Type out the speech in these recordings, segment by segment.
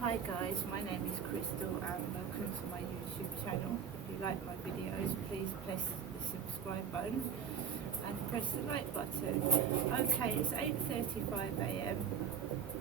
Hi guys, my name is Crystal and welcome to my YouTube channel. If you like my videos, please press the subscribe button and press the like button. Okay, it's 8:35 am.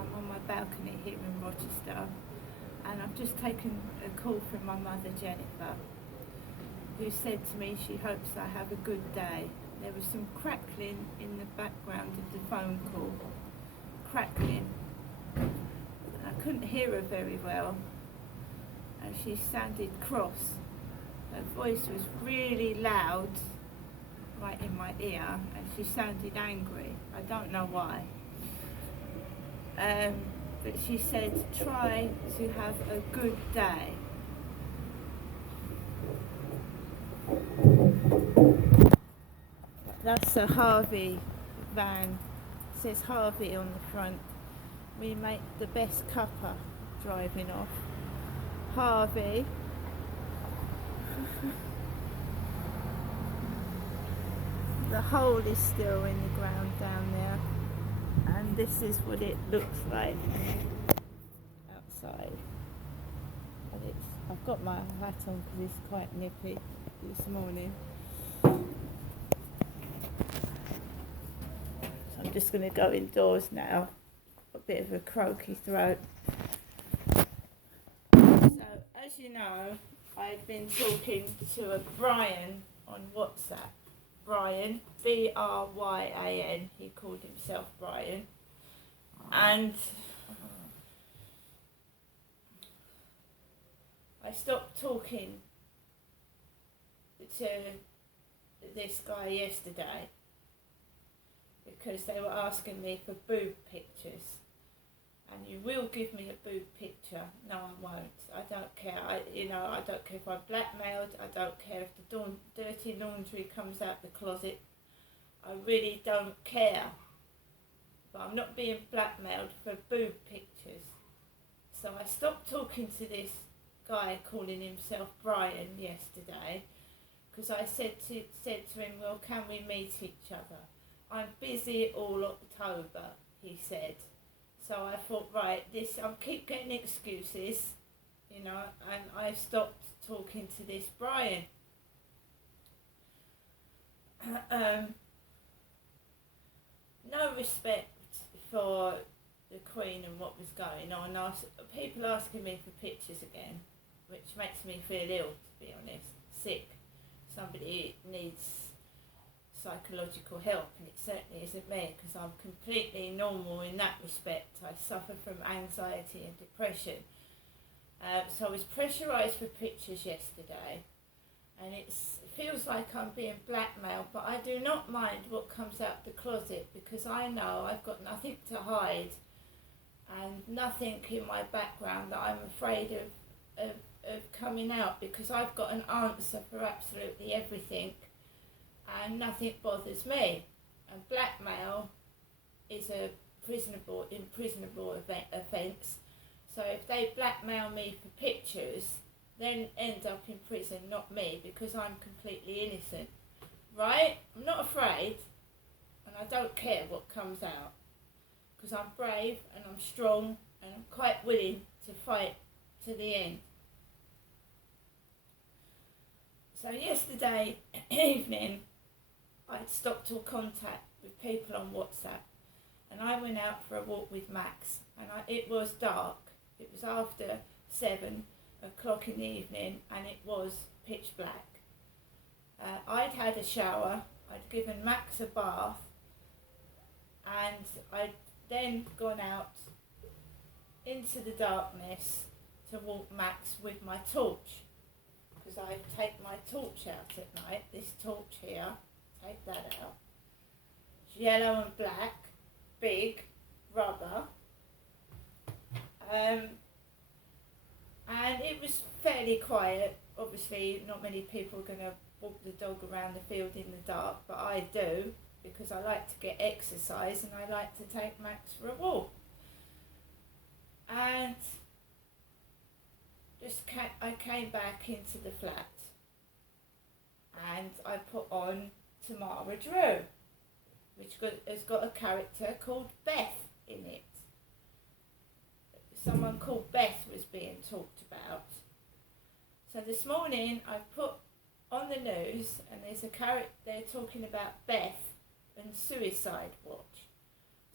I'm on my balcony here in Rochester and I've just taken a call from my mother Jennifer, who said to me she hopes I have a good day. There was some crackling in the background of the phone call. Crackling. I couldn't hear her very well and she sounded cross. Her voice was really loud right in my ear and she sounded angry. I don't know why. But she said try to have a good day. That's a Harvey van. It says Harvey on the front. We make the best cuppa driving off. Harvey. The hole is still in the ground down there. And this is what it looks like outside. And I've got my hat on because it's quite nippy this morning. So I'm just going to go indoors now. A bit of a croaky throat. So as you know, I've been talking to a Brian on WhatsApp. Brian, B-R-Y-A-N, he called himself Brian. And I stopped talking to this guy yesterday because they were asking me for boob pictures. And you will give me a boob picture. No, I won't. I don't care. I don't care if I'm blackmailed. I don't care if the dirty laundry comes out the closet. I really don't care. But I'm not being blackmailed for boob pictures. So I stopped talking to this guy calling himself Brian yesterday because I said to him, well, can we meet each other? I'm busy all October, he said. So I thought, right, I keep getting excuses, and I stopped talking to this Brian. No respect for the Queen and what was going on. People asking me for pictures again, which makes me feel ill, to be honest, sick. Somebody needs psychological help, and it certainly isn't me because I'm completely normal in that respect. I suffer from anxiety and depression. So I was pressurised for pictures yesterday, and it feels like I'm being blackmailed, but I do not mind what comes out the closet because I know I've got nothing to hide and nothing in my background that I'm afraid of coming out, because I've got an answer for absolutely everything. And nothing bothers me. And blackmail is a imprisonable offence. So if they blackmail me for pictures, then end up in prison, not me, because I'm completely innocent. Right? I'm not afraid, and I don't care what comes out, because I'm brave and I'm strong and I'm quite willing to fight to the end. So yesterday evening, I'd stopped all contact with people on WhatsApp and I went out for a walk with Max, and it was dark. It was after 7 o'clock in the evening and it was pitch black. I'd had a shower, I'd given Max a bath, and I'd then gone out into the darkness to walk Max with my torch, because I take my torch out at night, this torch here. Take that out. It's yellow and black, big, rubber. And it was fairly quiet. Obviously, not many people are going to walk the dog around the field in the dark, but I do, because I like to get exercise and I like to take Max for a walk. And I came back into the flat and I put on Tamara Drew, which has got a character called Beth in it. Someone called Beth was being talked about. So this morning I put on the news, and there's a character, they're talking about Beth and suicide watch.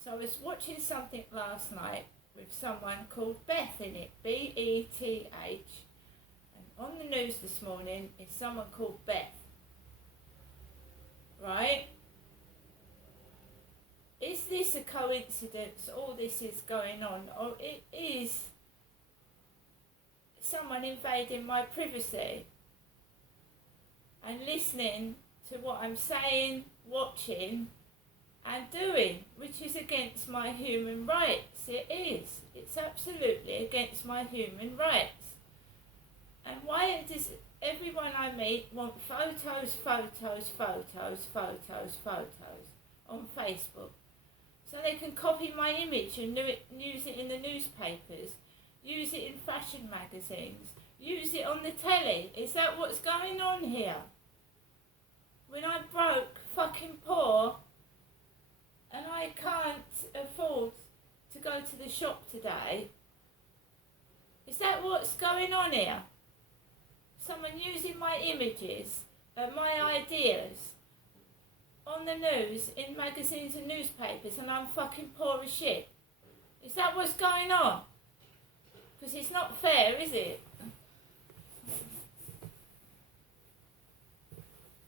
So I was watching something last night with someone called Beth in it, Beth. And on the news this morning is someone called Beth. Right? Is this a coincidence? All this is going on, or it is someone invading my privacy and listening to what I'm saying, watching and doing, which is against my human rights. It is. It's absolutely against my human rights. And why does everyone I meet want photos on Facebook? So they can copy my image and use it in the newspapers, use it in fashion magazines, use it on the telly. Is that what's going on here? When I'm broke, fucking poor, and I can't afford to go to the shop today, is that what's going on here? Someone using my images and my ideas on the news, in magazines and newspapers, and I'm fucking poor as shit. Is that what's going on? Because it's not fair, is it?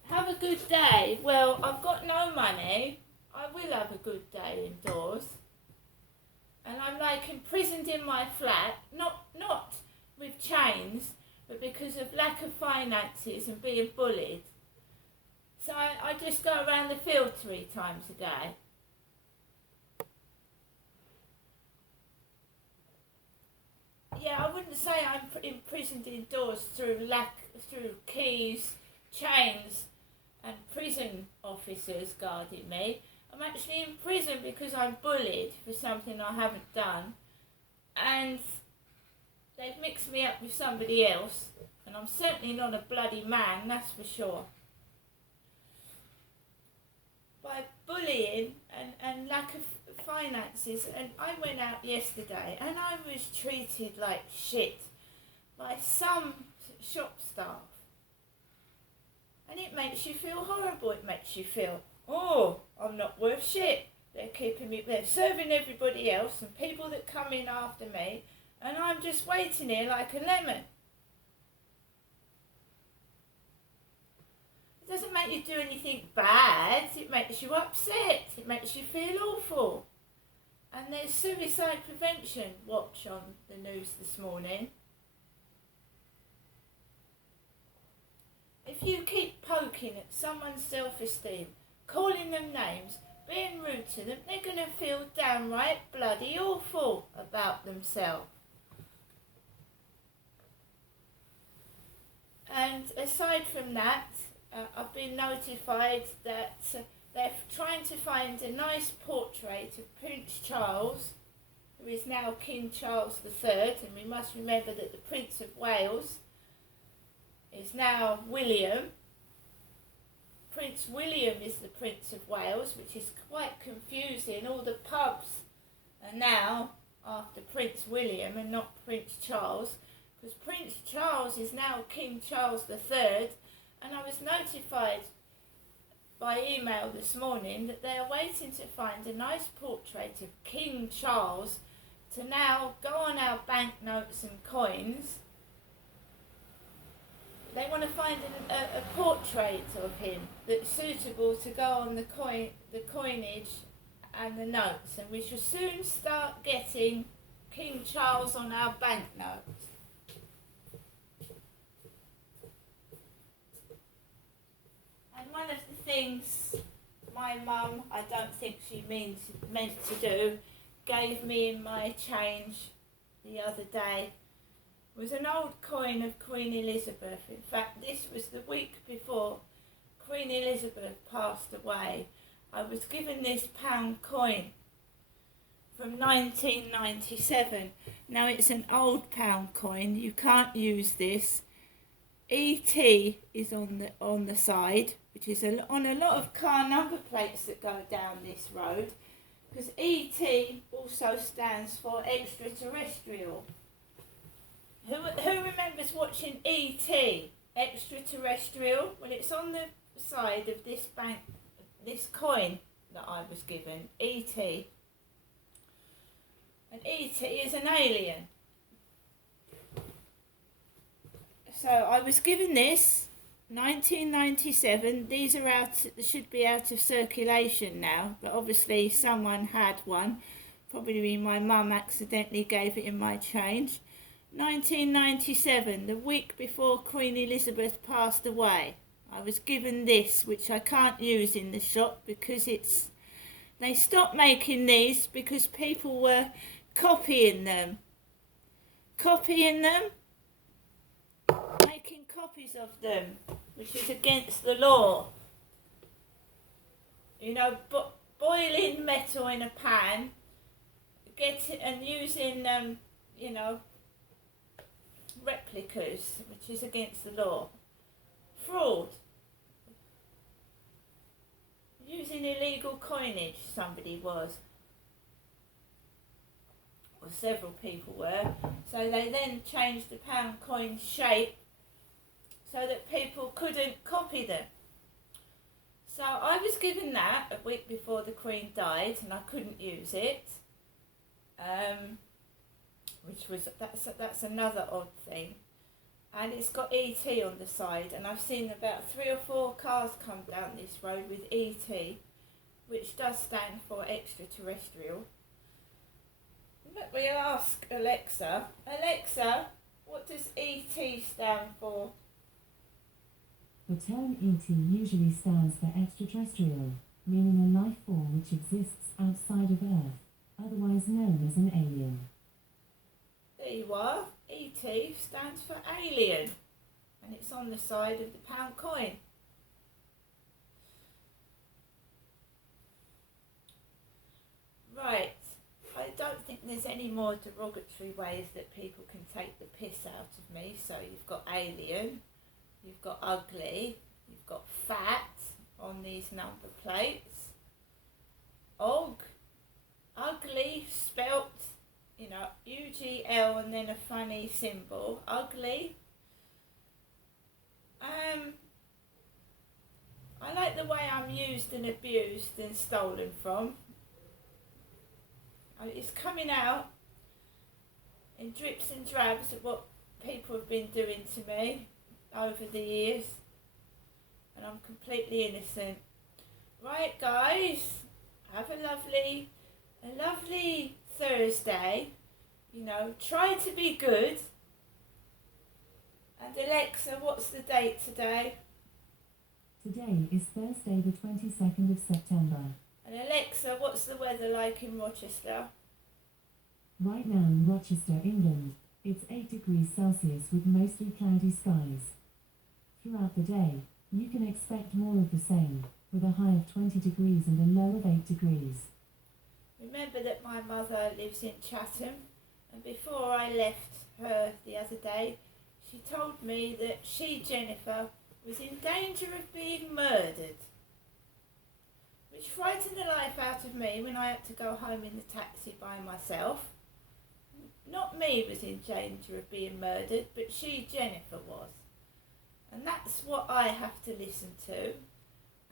Have a good day. Well, I've got no money. I will have a good day indoors. And I'm like imprisoned in my flat, not with chains, but because of lack of finances and being bullied. So I just go around the field 3 times a day. Yeah, I wouldn't say I'm imprisoned indoors through keys, chains and prison officers guarding me. I'm actually in prison because I'm bullied for something I haven't done. And they've mixed me up with somebody else. And I'm certainly not a bloody man, that's for sure. By bullying and lack of finances, and I went out yesterday and I was treated like shit by some shop staff, and it makes you feel horrible. It makes you feel, oh, I'm not worth shit. They're serving everybody else and people that come in after me, and I'm just waiting here like a lemon. It doesn't make you do anything bad, it makes you upset, it makes you feel awful. And there's suicide prevention watch on the news this morning. If you keep poking at someone's self-esteem, calling them names, being rude to them, they're going to feel downright bloody awful about themselves. And aside from that, I've been notified that they're trying to find a nice portrait of Prince Charles, who is now King Charles III, and we must remember that the Prince of Wales is now William. Prince William is the Prince of Wales, which is quite confusing. All the pubs are now after Prince William and not Prince Charles, because Prince Charles is now King Charles III. And I was notified by email this morning that they are waiting to find a nice portrait of King Charles to now go on our banknotes and coins. They want to find a portrait of him that's suitable to go on the coinage and the notes, and we shall soon start getting King Charles on our banknotes. And one of the things my mum, I don't think she meant to do, gave me in my change the other day was an old coin of Queen Elizabeth. In fact, this was the week before Queen Elizabeth passed away. I was given this £1 coin from 1997. Now it's an old £1 coin. You can't use this. E.T. is on the side, which is on a lot of car number plates that go down this road, because E.T. also stands for extraterrestrial. Who remembers watching E.T. Extraterrestrial? Well, it's on the side of this this coin that I was given, E.T. And E.T. is an alien. So I was given this 1997. These are should be out of circulation now, but obviously someone had one. Probably my mum accidentally gave it in my change. 1997, the week before Queen Elizabeth passed away, I was given this, which I can't use in the shop because they stopped making these because people were copying them, making copies of them, which is against the law. You know, boiling metal in a pan, and using replicas, which is against the law. Fraud. Using illegal coinage, somebody was. Or several people were. So they then changed the pound coin shape so that people couldn't copy them. So I was given that a week before the Queen died and I couldn't use it. That's another odd thing. And it's got E.T. on the side, and I've seen about 3 or 4 cars come down this road with E.T., which does stand for extraterrestrial. But we ask Alexa, what does E.T. stand for? The term ET usually stands for extraterrestrial, meaning a life form which exists outside of Earth, otherwise known as an alien. There you are. ET stands for alien, and it's on the side of the pound coin. Right, I don't think there's any more derogatory ways that people can take the piss out of me. So you've got alien, you've got ugly, you've got fat on these number plates. Ugly, spelt, UGL and then a funny symbol. Ugly. I like the way I'm used and abused and stolen from. It's coming out in drips and drabs of what people have been doing to me over the years, and I'm completely innocent. Right, guys, have a lovely Thursday. Try to be good. And Alexa, what's the date today? Today is Thursday the 22nd of September. And Alexa, what's the weather like in Rochester? Right now in Rochester, England, it's 8 degrees Celsius with mostly cloudy skies. Throughout the day, you can expect more of the same, with a high of 20 degrees and a low of 8 degrees. Remember that my mother lives in Chatham, and before I left her the other day, she told me that she, Jennifer, was in danger of being murdered, which frightened the life out of me when I had to go home in the taxi by myself. Not me was in danger of being murdered, but she, Jennifer, was. And that's what I have to listen to.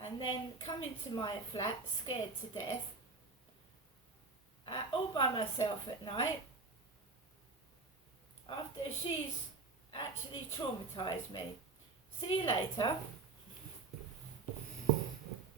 And then come into my flat, scared to death, all by myself at night, after she's actually traumatised me. See you later.